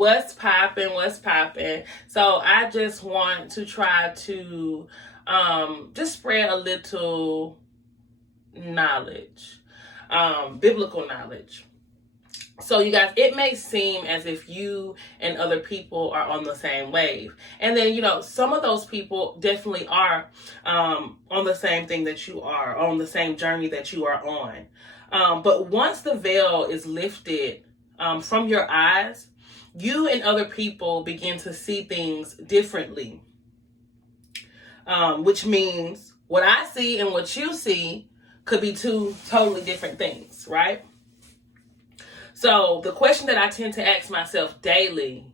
What's popping? What's popping? So I just want to try to just spread a little knowledge, biblical knowledge. So you guys, it may seem as if you and other people are on the same wave. And then, some of those people definitely are on the same thing that you are, on the same journey that you are on. But once the veil is lifted from your eyes, you and other people begin to see things differently. Which means what I see and what you see could be two totally different things, right? So the question that I tend to ask myself daily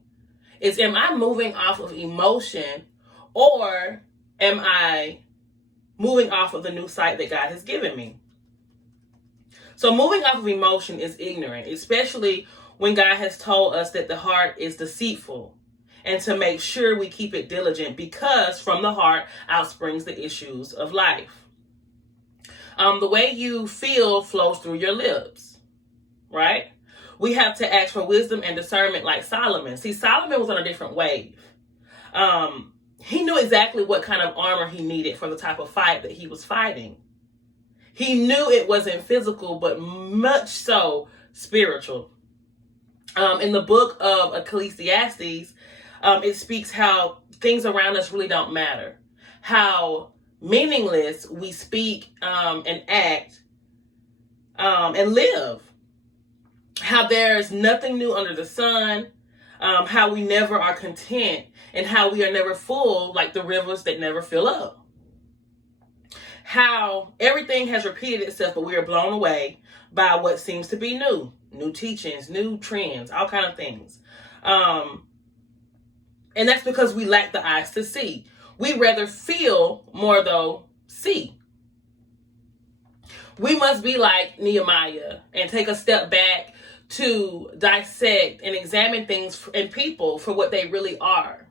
is, am I moving off of emotion, or am I moving off of the new sight that God has given me? So moving off of emotion is ignorant, especially when God has told us that the heart is deceitful, and to make sure we keep it diligent, because from the heart out springs the issues of life. The way you feel flows through your lips, right? We have to ask for wisdom and discernment like Solomon. See, Solomon was on a different wave. He knew exactly what kind of armor he needed for the type of fight that he was fighting. He knew it wasn't physical, but much so spiritual. In the book of Ecclesiastes, it speaks how things around us really don't matter. How meaningless we speak and act and live. How there's nothing new under the sun, how we never are content, and how we are never full like the rivers that never fill up. How everything has repeated itself, but we are blown away by what seems to be new teachings, new trends, all kind of things. And that's because we lack the eyes to see. We rather feel more though see. We must be like Nehemiah and take a step back to dissect and examine things and people for what they really are.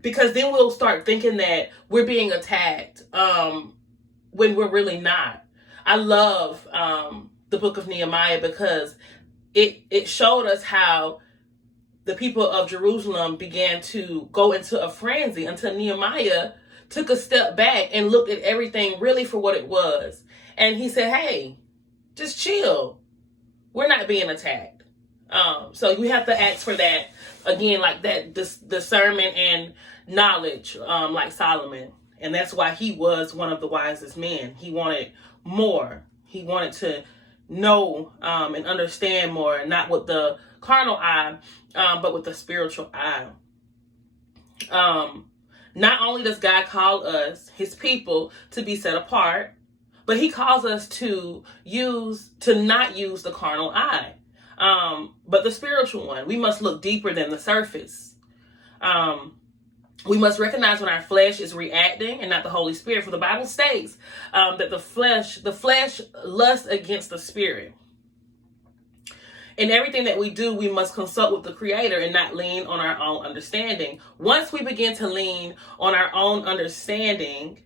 Because then we'll start thinking that we're being attacked when we're really not. I love the book of Nehemiah because it showed us how the people of Jerusalem began to go into a frenzy until Nehemiah took a step back and looked at everything really for what it was. And he said, hey, just chill. We're not being attacked. So you have to ask for that, again, like that discernment and knowledge, like Solomon. And that's why he was one of the wisest men. He wanted more. He wanted to know and understand more, not with the carnal eye, but with the spiritual eye. Not only does God call us, his people, to be set apart, but he calls us to not use the carnal eye, but the spiritual one. We must look deeper than the surface. We must recognize when our flesh is reacting and not the Holy Spirit. For the Bible states that the flesh lusts against the spirit. In everything that we do, we must consult with the Creator and not lean on our own understanding. Once we begin to lean on our own understanding,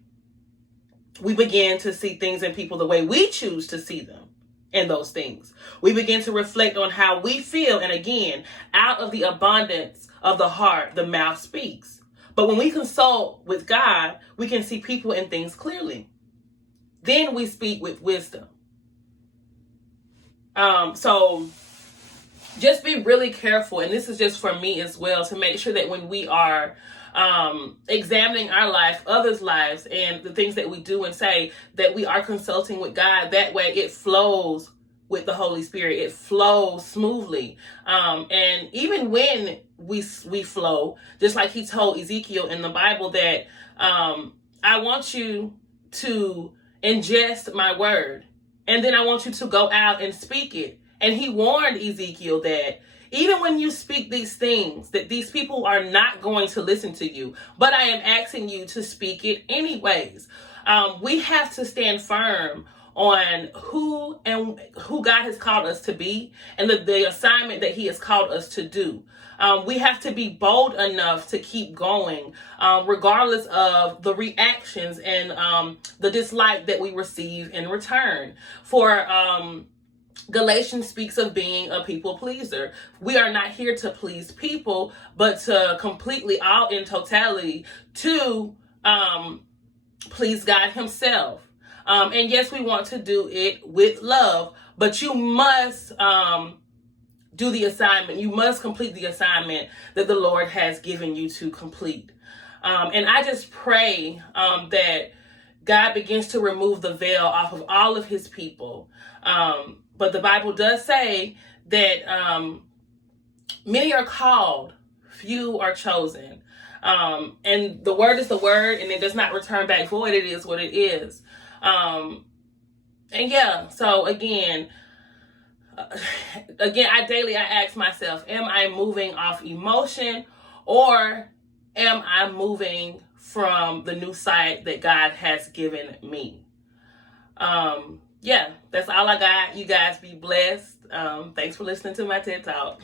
we begin to see things and people the way we choose to see them and those things. We begin to reflect on how we feel. And again, out of the abundance of the heart, the mouth speaks. But when we consult with God, we can see people and things clearly. Then we speak with wisdom. So just be really careful. And this is just for me as well, to make sure that when we are examining our life, others' lives, and the things that we do and say, that we are consulting with God. That way it flows with the Holy Spirit. It flows smoothly. And even when we flow, just like he told Ezekiel in the Bible that I want you to ingest my word, and then I want you to go out and speak it. And he warned Ezekiel that even when you speak these things, that these people are not going to listen to you, but I am asking you to speak it anyways. We have to stand firm on who God has called us to be, and the assignment that he has called us to do. We have to be bold enough to keep going, regardless of the reactions and the dislike that we receive in return. For Galatians speaks of being a people pleaser. We are not here to please people, but to completely, all in totality, to please God himself. And yes, we want to do it with love, but you must do the assignment. You must complete the assignment that the Lord has given you to complete. And I just pray that God begins to remove the veil off of all of his people. But the Bible does say that many are called, few are chosen. And the word is the word, and it does not return back void. It is what it is. And yeah, so again, I ask myself, am I moving off emotion, or am I moving from the new sight that God has given me? Yeah, that's all I got. You guys be blessed. Thanks for listening to my TED Talk.